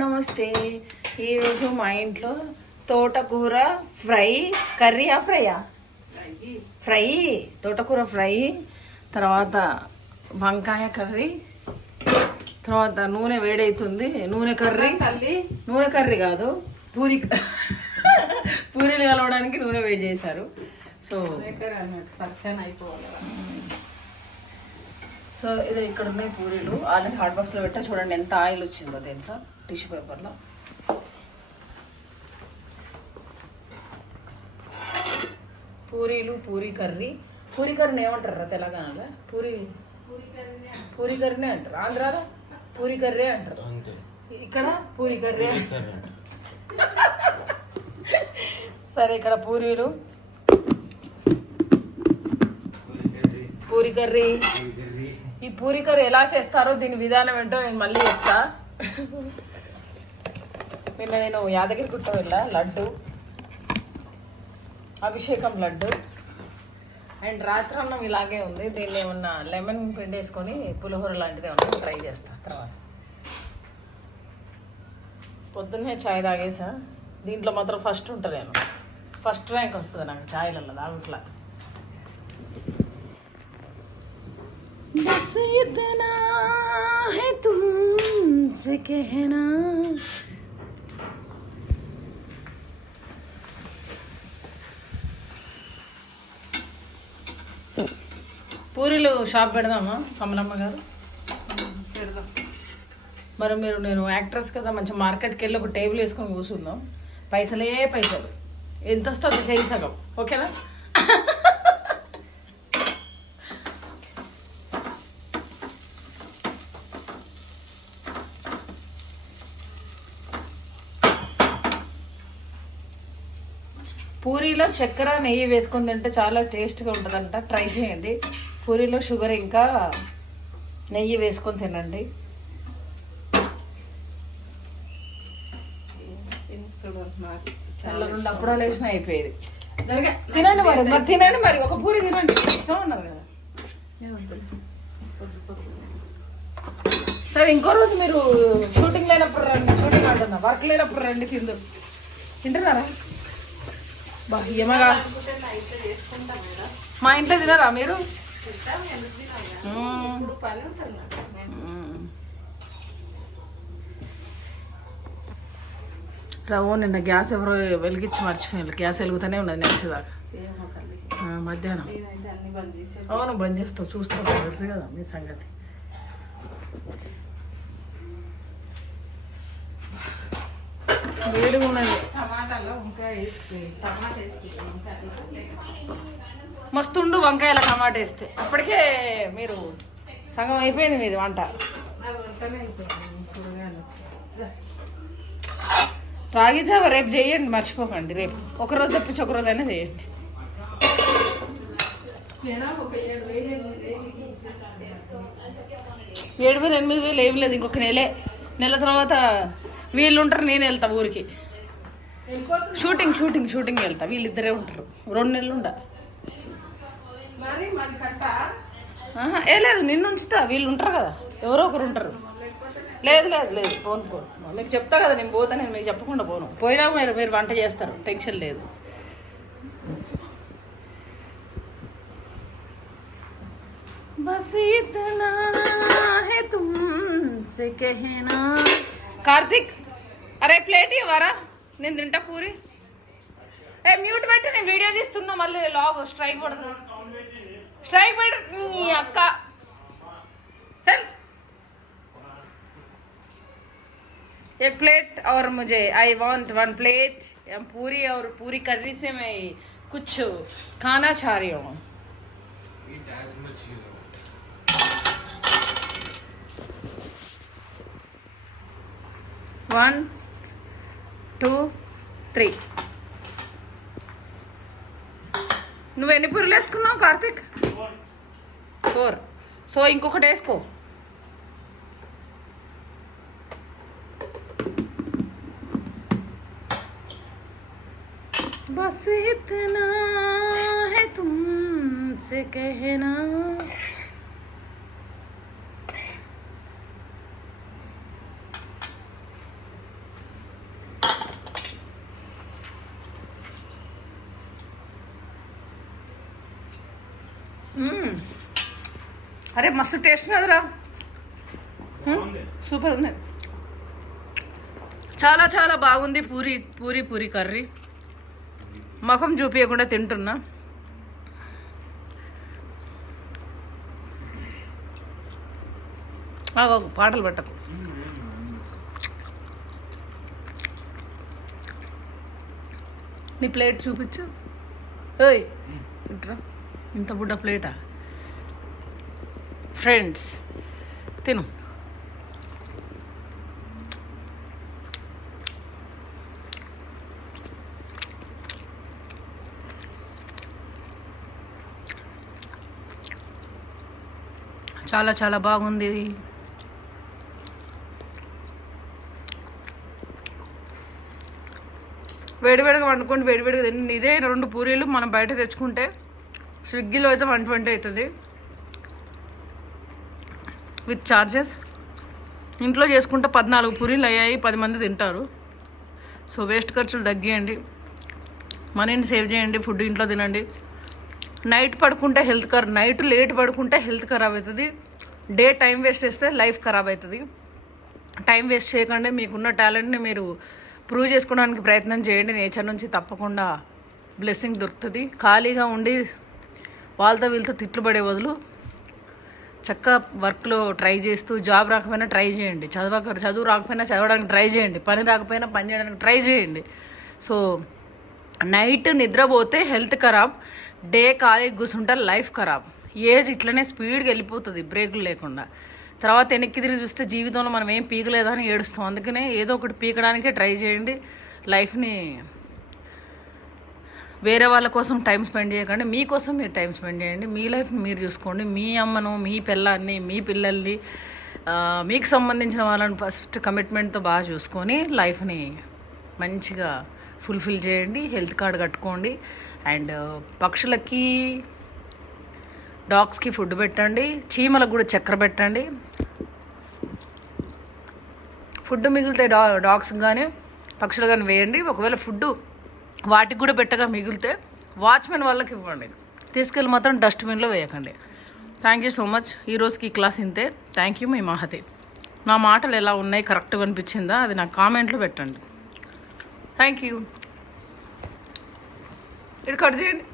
నమస్తే. ఈరోజు మా ఇంట్లో తోటకూర ఫ్రై, కర్రీయా ఫ్రైయా? ఫ్రై, తోటకూర ఫ్రై, తర్వాత వంకాయ కర్రీ, తర్వాత నూనె వేడవుతుంది, నూనె కర్రీ కాదు, పూరీలు కలవడానికి నూనె వేడి చేశారు. సో సో ఇది ఇక్కడ ఉన్నాయి పూరీలు. ఆల్రెడీ హాట్ బాక్స్లో పెట్టా, చూడండి ఎంత ఆయిల్ వచ్చిందో దీంట్లో, టిష్యూ పేపర్లో. పూరీలు, పూరీ కర్రీని ఏమంటారా తెలంగాణలో? పూరీ కర్రీనే అంటారు, ఆంధ్రాలో పూరీ కర్రీ అంటారు, ఇక్కడ పూరీ కర్రీ. సరే, ఇక్కడ పూరీలు, పూరీ కర్రీ. ఈ పూరీ కర్రీ ఎలా చేస్తారో, దీని విధానం ఏంటో నేను మళ్ళీ చెప్తా. నిన్న నేను యాదగిరిగుట్ట వెళ్ళా, లడ్డు అభిషేకం లడ్డు. అండ్ రాత్రి అన్నం ఇలాగే ఉంది. దీన్ని ఏమన్నా లెమన్ పిండి వేసుకొని పులిహోర లాంటిది ఏమన్నా ట్రై చేస్తా. తర్వాత పొద్దున్నే చాయ్ తాగేసా. దీంట్లో మాత్రం ఫస్ట్ ఉంటాను నేను, ఫస్ట్ ర్యాంక్ వస్తుంది నాకు చాయ్లలో తాగుట్లా. बस इतना है तुमसे कहना. పూరీలు షాప్ పెడదామా కమలమ్మ గారు? పెడదాం. మరి నేను యాక్ట్రెస్ కదా, మంచి మార్కెట్కి వెళ్ళి ఒక టేబుల్ వేసుకొని కూర్చుందాం. పైసలు ఎంత వస్తే అంత చేయి సగం, ఓకేనా? పూరీలో చక్కెర నెయ్యి వేసుకొని తింటే చాలా టేస్ట్గా ఉంటుందంట, ట్రై చేయండి. పూరీలో షుగర్ ఇంకా నెయ్యి వేసుకొని తినండి. రెండు అప్పుడాలు వేసిన అయిపోయేది. తినండి మరి తినండి, మరి ఒక పూరి తినండి, ఇష్టం ఉన్నారు కదా. సరే, ఇంకో రోజు మీరు షూటింగ్ లేనప్పుడు రండి, షూటింగ్ అంటున్నా, వర్క్ లేనప్పుడు రండి, తింటున్నారా? ఏమగా మా ఇంట్లో తినరా మీరు? రవ్వ నిన్న గ్యాస్ ఎవరో వెలిగించి మర్చిపోయారు. గ్యాస్ వెలుగుతూనే ఉన్నది నడిచేదాకా మధ్యాహ్నం. అవును, బంద్ చేస్తావు, చూస్తావు, తెలుసు కదా మీ సంగతి. వేడిగా ఉన్నది. మస్తుండు వంకాయల టమాటా వేస్తే. అప్పటికే మీరు సగం అయిపోయింది మీది వంట. రాగి జావ రేపు చేయండి, మర్చిపోకండి. రేపు ఒకరోజు తప్పించి ఒకరోజు అయినా చేయండి. 7,000 8,000 ఏం లేదు, ఇంకొక నెల తర్వాత వీళ్ళు ఉంటారు, నేను వెళ్తా ఊరికి. షూటింగ్ వెళ్తా, వీళ్ళిద్దరే ఉంటారు. 2 నెలలు ఉండాలి. లేదు, నిన్ను ఉంచుతా, వీళ్ళు ఉంటారు కదా, ఎవరో ఒకరు ఉంటారు. లేదు పోను. మీకు చెప్తా కదా, నేను పోతా. నేను మీకు చెప్పకుండా పోను. పోయినా మీరు వంట చేస్తారు, టెన్షన్ లేదు. బస్ ఇతనా హై తుమ్సే కహనా. కార్తిక్, అరే ప్లేట్ ఇవ్వరా, నేను తింటా పూరి. మ్యూట్ పెట్టి, నేను వీడియో తీస్తున్నా, మళ్ళీ లాగ్ స్ట్రైక్ పడుతుంది. స్ట్రైక్ పడి నీ అక్క. చల్, एक प्लेट और मुझे आई वांट 1 प्लेट पूरी, और पूरी कर्री से मैं कुछ खाना चाह रही हूँ. One, 2, 3. నువ్వు ఎన్ని పూరీలు వేసుకున్నావు కార్తిక్? 4. సో ఇంకొకటి వేసుకో. बस इतना है तुमसे कहना. అరే మస్తు టేస్ట్ ఉన్నదిరా, సూపర్ ఉంది, చాలా చాలా బాగుంది. పూరి పూరి పూరి కర్రీ ముఖం చూపించకుండా తింటున్నా. పాటలు పెట్టకు. నీ ప్లేట్ చూపించు. ఓయ్ ఇంట్రా, ఇంత బుడ్డ ప్లేటా? ఫ్రెండ్స్ తిను. చాలా చాలా బాగుంది. వేడివేడిగా వండుకోండి, వేడివేడిగా తినండి. ఇదే 2 పూరీలు మనం బయట తెచ్చుకుంటే స్విగ్గీలో అయితే 120 అవుతుంది విత్ ఛార్జెస్. ఇంట్లో చేసుకుంటే 14 పూరీలు అయ్యాయి, 10 మంది తింటారు. సో వేస్ట్ ఖర్చులు తగ్గియండి, మనీని సేవ్ చేయండి, ఫుడ్ ఇంట్లో తినండి. నైట్ లేట్ పడుకుంటే హెల్త్ ఖరాబ్ అవుతుంది. డే టైం వేస్ట్ చేస్తే లైఫ్ ఖరాబ్ అవుతుంది. టైం వేస్ట్ చేయకండి, మీకున్న టాలెంట్ని మీరు ప్రూవ్ చేసుకోవడానికి ప్రయత్నం చేయండి. నేచర్ నుంచి తప్పకుండా బ్లెస్సింగ్ దొరుకుతుంది. ఖాళీగా ఉండి వాళ్ళతో వీళ్ళతో తిట్లు పడే బదులు చక్కగా వర్క్లో ట్రై చేస్తూ, జాబ్ రాకపోయినా ట్రై చేయండి, చదువు రాకపోయినా చదవడానికి ట్రై చేయండి, పని రాకపోయినా పని చేయడానికి ట్రై చేయండి. సో నైట్ నిద్రపోతే హెల్త్ ఖరాబ్, డే ఖాళీగా కూర్చుంటే లైఫ్ ఖరాబ్. ఏజ్ ఇట్లనే స్పీడ్గా వెళ్ళిపోతుంది బ్రేకులు లేకుండా. తర్వాత వెనక్కి తిరిగి చూస్తే జీవితంలో మనం ఏం పీకలేదని ఏడుస్తాం. అందుకనే ఏదో ఒకటి పీకడానికే ట్రై చేయండి. లైఫ్ని వేరే వాళ్ళ కోసం టైం స్పెండ్ చేయకండి, మీకోసం మీరు టైం స్పెండ్ చేయండి. మీ లైఫ్ని మీరు చూసుకోండి. మీ అమ్మను, మీ పిల్లాన్ని, మీ పిల్లల్ని, మీకు సంబంధించిన వాళ్ళని ఫస్ట్ కమిట్మెంట్తో బాగా చూసుకొని లైఫ్ని మంచిగా ఫుల్ఫిల్ చేయండి. హెల్త్ కార్డ్ కట్టుకోండి. అండ్ పక్షులకి, డాగ్స్కి ఫుడ్ పెట్టండి, చీమలకు కూడా చక్కెర పెట్టండి. ఫుడ్ మిగిలితే డాగ్స్కి కానీ పక్షులు కానీ వేయండి. ఒకవేళ ఫుడ్ వాటికి కూడా పెట్టగా మిగిలితే వాచ్మెన్ వాళ్ళకి ఇవ్వండి, తీసుకెళ్ళి మాత్రం డస్ట్బిన్లో వేయకండి. Thank you so much. ఈరోజుకి ఈ క్లాస్ ఇంతే. Thank you. మీ మహతి. నా మాటలు ఎలా ఉన్నాయి, కరెక్ట్గా అనిపించిందా అది నాకు కామెంట్లో పెట్టండి. Thank you. ఇది కట్ చేయండి.